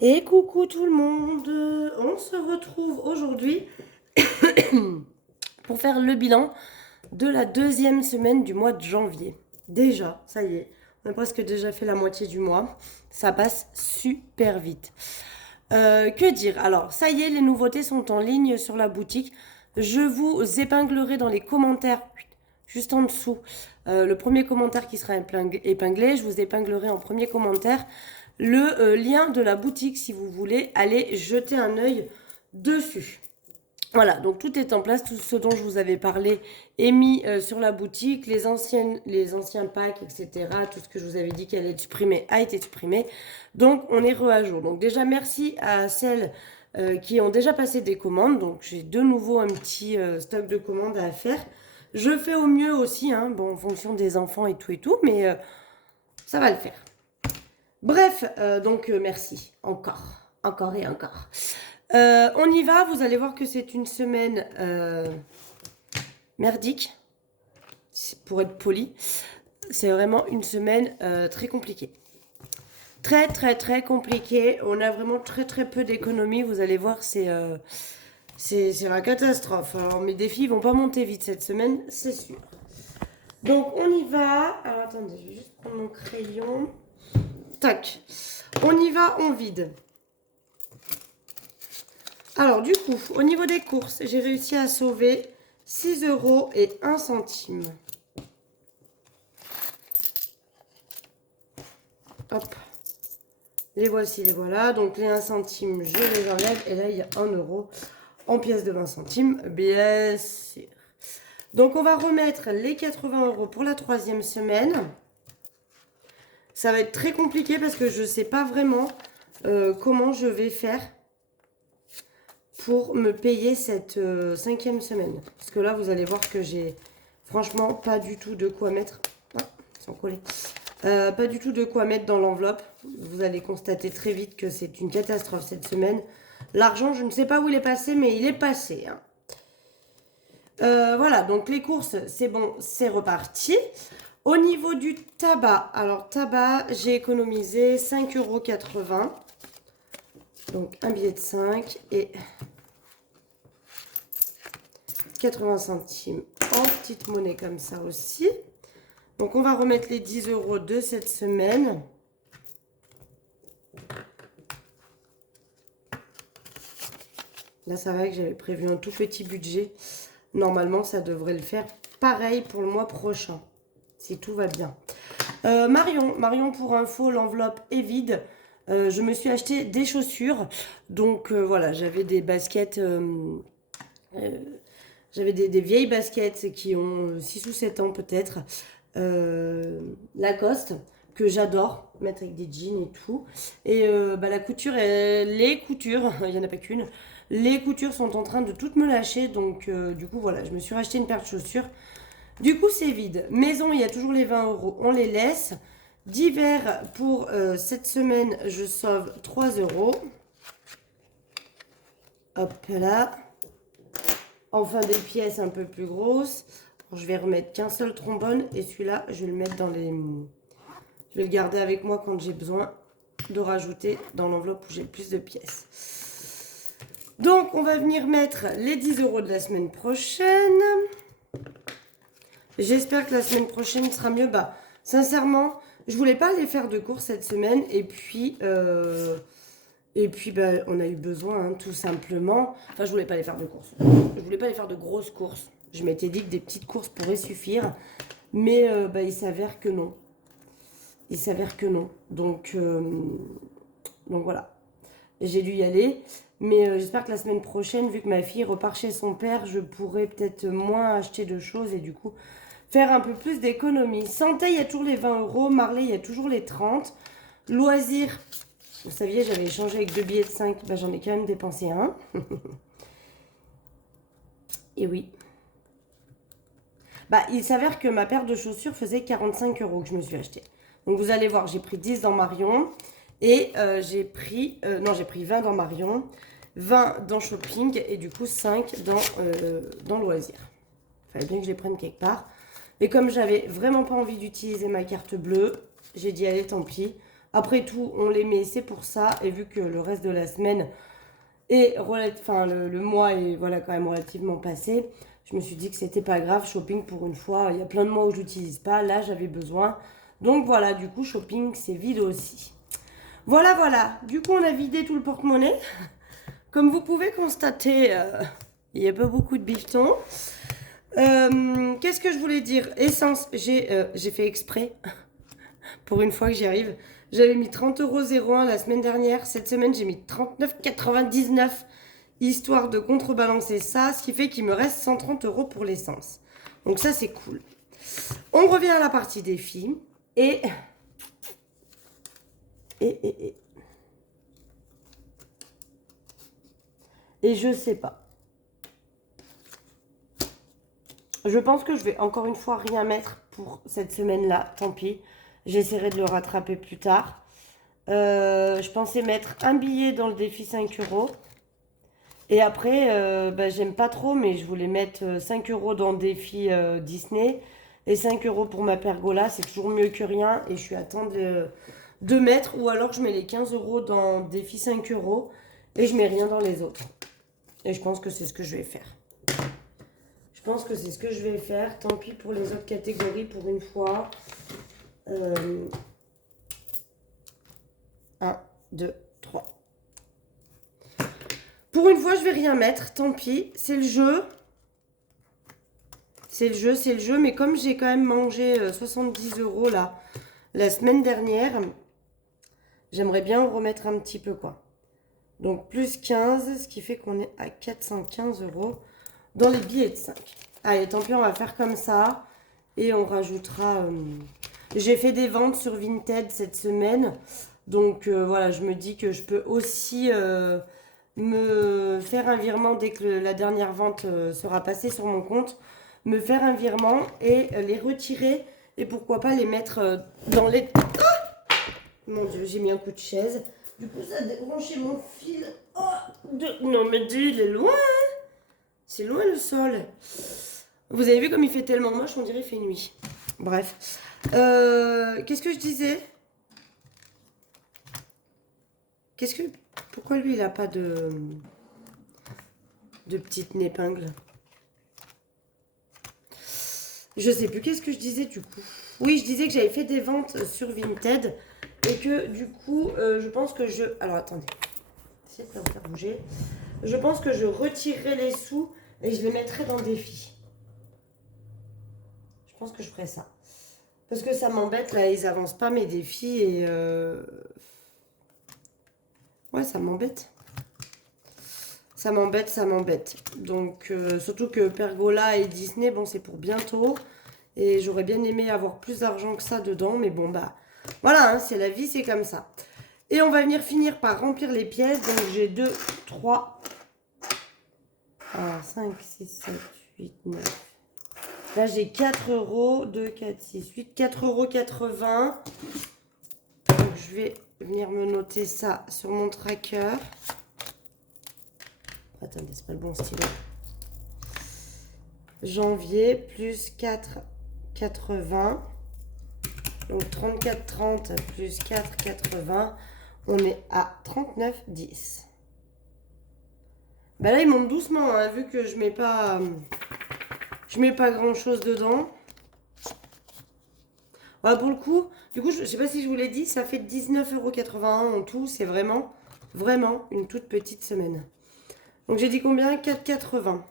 Et coucou tout le monde, on se retrouve aujourd'hui pour faire le bilan de la deuxième semaine du mois de janvier. Déjà, ça y est, on a presque déjà fait la moitié du mois, ça passe super vite. Que dire? Alors, ça y est, les nouveautés sont en ligne sur la boutique. Je vous épinglerai dans les commentaires, juste en dessous, le premier commentaire qui sera épinglé. Je vous épinglerai en premier commentaire le lien de la boutique si vous voulez aller jeter un œil dessus. Voilà, donc tout est en place, tout ce dont je vous avais parlé est mis sur la boutique, les anciens packs, etc. Tout ce que je vous avais dit qu'elle allait être supprimé a été supprimé. Donc on est à jour. Donc déjà merci à celles qui ont déjà passé des commandes. Donc j'ai de nouveau un petit stock de commandes à faire. Je fais au mieux aussi, hein, bon, en fonction des enfants et tout, mais ça va le faire. Bref, donc merci, encore et encore. On y va, vous allez voir que c'est une semaine merdique, pour être poli. C'est vraiment une semaine très compliquée. Très compliquée. On a vraiment très peu d'économies. Vous allez voir, c'est la catastrophe. Alors mes défis vont pas monter vite cette semaine, c'est sûr. Donc on y va. Alors attendez, je vais juste prendre mon crayon. Tac. On y va, on vide. Alors du coup, au niveau des courses, j'ai réussi à sauver 6 euros et 1 centime. Hop. Les voici, les voilà. Donc les 1 centime, je les enlève. Et là, il y a 1 euro en pièces de 20 centimes, bien sûr. Donc on va remettre les 80 euros pour la troisième semaine. Ça va être très compliqué parce que je ne sais pas vraiment comment je vais faire pour me payer cette cinquième semaine. Parce que là, vous allez voir que j'ai franchement pas du tout de quoi mettre. Ah, ils sont collés. Pas du tout de quoi mettre dans l'enveloppe. Vous allez constater très vite que c'est une catastrophe cette semaine. L'argent, je ne sais pas où il est passé, mais il est passé. Hein. Voilà, donc les courses, c'est bon, c'est reparti. Au niveau du tabac, alors tabac, j'ai économisé 5,80 €. Donc un billet de 5 et 80 centimes en petite monnaie comme ça aussi. Donc on va remettre les 10 euros de cette semaine. Là ça va que j'avais prévu un tout petit budget. Normalement ça devrait le faire pareil pour le mois prochain. Si tout va bien. Marion pour info, l'enveloppe est vide. Je me suis acheté des chaussures. Donc voilà, j'avais des baskets... j'avais des vieilles baskets qui ont 6 ou 7 ans peut-être. Lacoste, que j'adore mettre avec des jeans et tout. Et la couture, les coutures, il n'y en a pas qu'une. Les coutures sont en train de toutes me lâcher. Donc du coup voilà, je me suis racheté une paire de chaussures. Du coup c'est vide. Maison, il y a toujours les 20 euros, on les laisse. D'hiver, pour cette semaine, je sauve 3 euros. Hop là. Enfin des pièces un peu plus grosses. Je vais remettre qu'un seul trombone et celui-là, je vais le mettre dans les... Je vais le garder avec moi quand j'ai besoin de rajouter dans l'enveloppe où j'ai le plus de pièces. Donc, on va venir mettre les 10 euros de la semaine prochaine. J'espère que la semaine prochaine sera mieux. Bah, sincèrement, je voulais pas aller faire de courses cette semaine et puis... on a eu besoin, hein, tout simplement. Enfin, je voulais pas aller faire de courses. Je voulais pas aller faire de grosses courses. Je m'étais dit que des petites courses pourraient suffire. Mais il s'avère que non. Il s'avère que non. Donc voilà. J'ai dû y aller. Mais j'espère que la semaine prochaine, vu que ma fille repart chez son père, je pourrai peut-être moins acheter de choses et du coup faire un peu plus d'économies. Santé, il y a toujours les 20 euros. Marley, il y a toujours les 30. Loisirs. Vous saviez, j'avais échangé avec 2 billets de 5. Ben, j'en ai quand même dépensé un. Et oui. Bah, il s'avère que ma paire de chaussures faisait 45 euros que je me suis acheté. Donc vous allez voir, j'ai pris 10 dans Marion. Et j'ai pris 20 dans Marion, 20 dans Shopping et du coup 5 dans Loisirs. Il fallait bien que je les prenne quelque part. Mais comme j'avais vraiment pas envie d'utiliser ma carte bleue, j'ai dit allez tant pis. Après tout, on les met, c'est pour ça. Et vu que le reste de la semaine est enfin le mois est voilà, quand même relativement passé, je me suis dit que c'était pas grave, shopping pour une fois. Il y a plein de mois où je l'utilise pas, là j'avais besoin. Donc voilà, du coup, shopping, c'est vide aussi. Voilà, voilà. Du coup, on a vidé tout le porte-monnaie. Comme vous pouvez constater, il n'y a pas beaucoup de bifetons. Qu'est-ce que je voulais dire? Essence, j'ai fait exprès. Pour une fois que j'y arrive. J'avais mis 30,01 € la semaine dernière. Cette semaine, j'ai mis 39,99 histoire de contrebalancer ça, ce qui fait qu'il me reste 130 € pour l'essence. Donc ça, c'est cool. On revient à la partie défi. Et je sais pas. Je pense que je vais encore une fois rien mettre pour cette semaine-là. Tant pis. J'essaierai de le rattraper plus tard. Je pensais mettre un billet dans le défi 5 €. Et après, j'aime pas trop, mais je voulais mettre 5 € dans le défi Disney. Et 5 € pour ma pergola, c'est toujours mieux que rien. Et je suis à temps de mettre. Ou alors je mets les 15 € dans le défi 5 € et je mets rien dans les autres. Et je pense que c'est ce que je vais faire. Je pense que c'est ce que je vais faire. Tant pis pour les autres catégories pour une fois. 1, 2, 3. Pour une fois, je vais rien mettre. Tant pis. C'est le jeu. C'est le jeu, c'est le jeu. Mais comme j'ai quand même mangé 70 € là, la semaine dernière, j'aimerais bien en remettre un petit peu, quoi. Donc, plus 15, ce qui fait qu'on est à 415 € dans les billets de 5. Allez, tant pis, on va faire comme ça. Et on rajoutera... J'ai fait des ventes sur Vinted cette semaine. Donc, voilà, je me dis que je peux aussi me faire un virement dès que la dernière vente sera passée sur mon compte. Me faire un virement et les retirer. Et pourquoi pas les mettre dans les... Ah, mon Dieu, j'ai mis un coup de chaise. Du coup, ça a débranché mon fil. Oh, non, mais Dieu, il est loin. Hein. C'est loin le sol. Vous avez vu comme il fait tellement moche, on dirait qu'il fait nuit. Bref. Qu'est-ce que je disais? Pourquoi lui, il a pas de petite épingle? Je sais plus qu'est-ce que je disais du coup. Oui, je disais que j'avais fait des ventes sur Vinted et que du coup, je pense que je... Alors attendez, essayez de pas me faire bouger. Je pense que je retirerai les sous et je les mettrai dans défi. Je pense que je ferai ça. Parce que ça m'embête, là, ils avancent pas mes défis et... Ouais, ça m'embête. Ça m'embête, ça m'embête. Donc, surtout que Pergola et Disney, bon, c'est pour bientôt. Et j'aurais bien aimé avoir plus d'argent que ça dedans. Mais bon, bah, voilà, hein, c'est la vie, c'est comme ça. Et on va venir finir par remplir les pièces. Donc, j'ai 2, 3, 5, 6, 7, 8, 9. Là, j'ai 4 €. 2, 4, 6, 8. 4,80 €. Donc, je vais venir me noter ça sur mon tracker. Attendez, c'est pas le bon stylo. Janvier, plus 4,80. Donc 34,30 plus 4,80. On est à 39,10. Ben là, il monte doucement, hein, vu que je mets pas grand chose dedans. Ouais, pour le coup, du coup, je sais pas si je vous l'ai dit, ça fait 19,81 € en tout. C'est vraiment, vraiment une toute petite semaine. Donc j'ai dit combien? 4,80.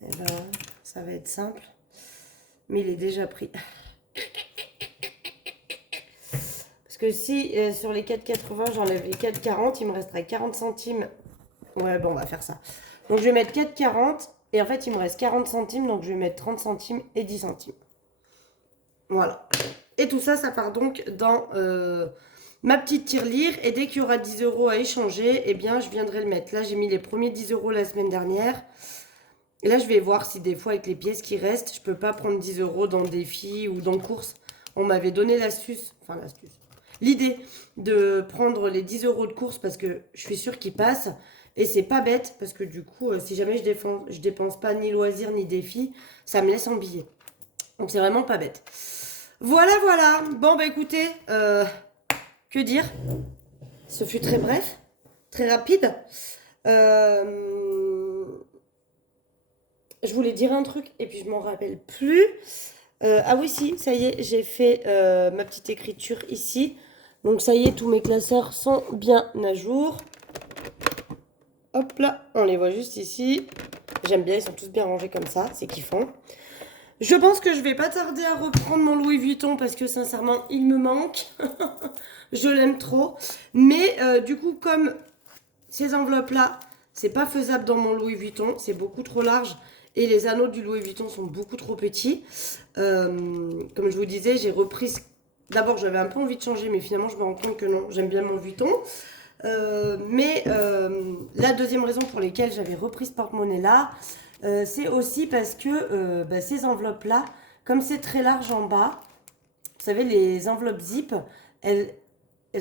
Et ben, ça va être simple. Mais il est déjà pris. Parce que si sur les 4,80 j'enlève les 4,40, il me restera 40 centimes. Ouais, bon, on va faire ça. Donc je vais mettre 4,40 et en fait il me reste 40 centimes. Donc je vais mettre 30 centimes et 10 centimes. Voilà. Et tout ça, ça part donc dans ma petite tirelire. Et dès qu'il y aura 10 € à échanger, eh bien je viendrai le mettre. Là, j'ai mis les premiers 10 € la semaine dernière. Et là, je vais voir si des fois, avec les pièces qui restent, je peux pas prendre 10 € dans défi ou dans course. On m'avait donné l'astuce, enfin l'astuce, l'idée de prendre les 10 € de course parce que je suis sûre qu'ils passent. Et c'est pas bête parce que du coup, si jamais je dépense pas ni loisirs ni défi, ça me laisse en billets. Donc c'est vraiment pas bête. Voilà. Bon, bah écoutez, que dire? Ce fut très bref, très rapide. Je voulais dire un truc et puis je m'en rappelle plus. Ah oui, si, ça y est, j'ai fait ma petite écriture ici. Donc ça y est, tous mes classeurs sont bien à jour. Hop là, on les voit juste ici. J'aime bien, ils sont tous bien rangés comme ça, c'est kiffant. Je pense que je vais pas tarder à reprendre mon Louis Vuitton parce que sincèrement, il me manque. Je l'aime trop. Mais du coup, comme ces enveloppes-là, c'est pas faisable dans mon Louis Vuitton, c'est beaucoup trop large. Et les anneaux du Louis Vuitton sont beaucoup trop petits. Comme je vous disais, j'ai repris. D'abord, j'avais un peu envie de changer, mais finalement, je me rends compte que non, j'aime bien mon Vuitton. La deuxième raison pour laquelle j'avais repris ce porte-monnaie-là, c'est aussi parce que ces enveloppes-là, comme c'est très large en bas, vous savez, les enveloppes zip, elles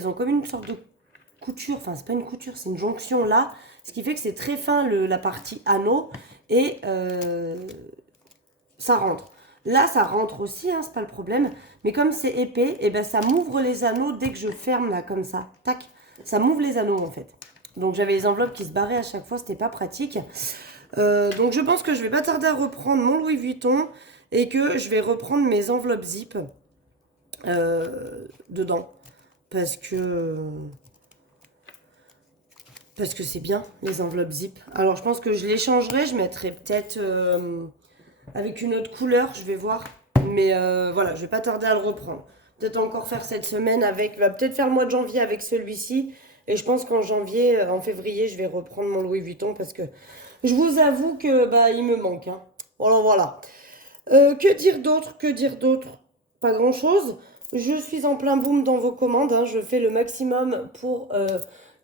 ont comme une sorte de couture, enfin c'est pas une couture, c'est une jonction là, ce qui fait que c'est très fin la partie anneau et ça rentre. Là, ça rentre aussi, hein, c'est pas le problème. Mais comme c'est épais, et ben ça m'ouvre les anneaux dès que je ferme là, comme ça. Tac, ça m'ouvre les anneaux en fait. Donc j'avais les enveloppes qui se barraient à chaque fois, c'était pas pratique. Donc je pense que je vais pas tarder à reprendre mon Louis Vuitton et que je vais reprendre mes enveloppes zip dedans. Parce que c'est bien, les enveloppes zip. Alors je pense que je les changerai, je mettrai peut-être avec une autre couleur, je vais voir. Mais voilà, je vais pas tarder à le reprendre. Peut-être encore faire cette semaine avec, peut-être faire le mois de janvier avec celui-ci. Et je pense qu'en janvier, en février, je vais reprendre mon Louis Vuitton parce que je vous avoue que il me manque. Hein. Voilà. Que dire d'autre? Pas grand-chose. Je suis en plein boom dans vos commandes. Hein. Je fais le maximum pour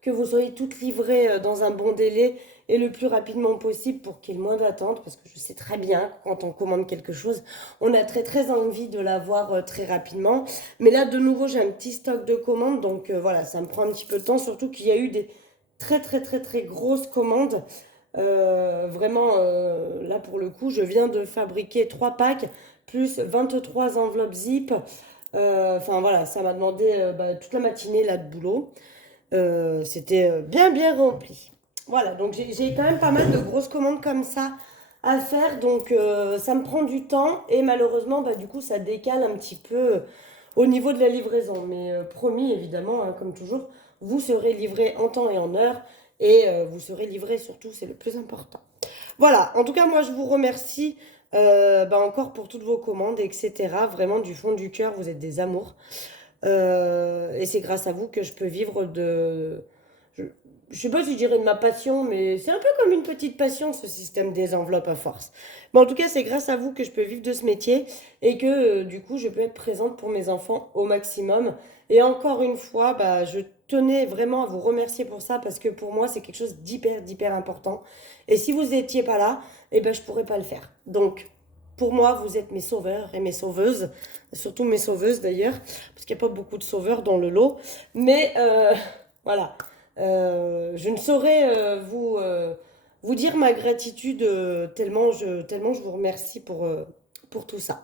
que vous soyez toutes livrées dans un bon délai et le plus rapidement possible pour qu'il y ait le moins d'attente. Parce que je sais très bien que quand on commande quelque chose, on a très très envie de l'avoir très rapidement. Mais là, de nouveau, j'ai un petit stock de commandes. Donc voilà, ça me prend un petit peu de temps. Surtout qu'il y a eu des très grosses commandes. Vraiment, là pour le coup, je viens de fabriquer 3 packs plus 23 enveloppes zip. Enfin voilà, ça m'a demandé toute la matinée là de boulot. C'était bien rempli. Voilà, donc j'ai quand même pas mal de grosses commandes comme ça à faire. Donc ça me prend du temps et malheureusement, du coup, ça décale un petit peu au niveau de la livraison. Mais promis, évidemment, hein, comme toujours, vous serez livré en temps et en heure. Et vous serez livré surtout, c'est le plus important. Voilà, en tout cas, moi je vous remercie encore pour toutes vos commandes, etc. Vraiment du fond du cœur, vous êtes des amours. Et c'est grâce à vous que je peux vivre de... Je sais pas si je dirais de ma passion, mais c'est un peu comme une petite passion, ce système des enveloppes à force. Mais en tout cas, c'est grâce à vous que je peux vivre de ce métier et que du coup, je peux être présente pour mes enfants au maximum. Et encore une fois, je tenais vraiment à vous remercier pour ça parce que pour moi, c'est quelque chose d'hyper important. Et si vous n'étiez pas là, je pourrais pas le faire. Donc, pour moi, vous êtes mes sauveurs et mes sauveuses, surtout mes sauveuses d'ailleurs, parce qu'il n'y a pas beaucoup de sauveurs dans le lot. Mais voilà. Je ne saurais vous dire ma gratitude tellement je vous remercie pour tout ça.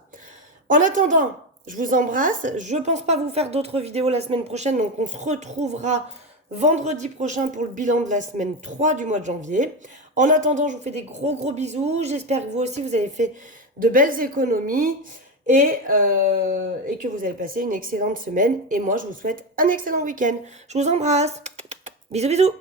En attendant, je vous embrasse. Je ne pense pas vous faire d'autres vidéos la semaine prochaine, donc on se retrouvera vendredi prochain pour le bilan de la semaine 3 du mois de janvier. En attendant, je vous fais des gros bisous. J'espère que vous aussi, vous avez fait de belles économies et que vous avez passé une excellente semaine. Et moi, je vous souhaite un excellent week-end. Je vous embrasse. Bisous.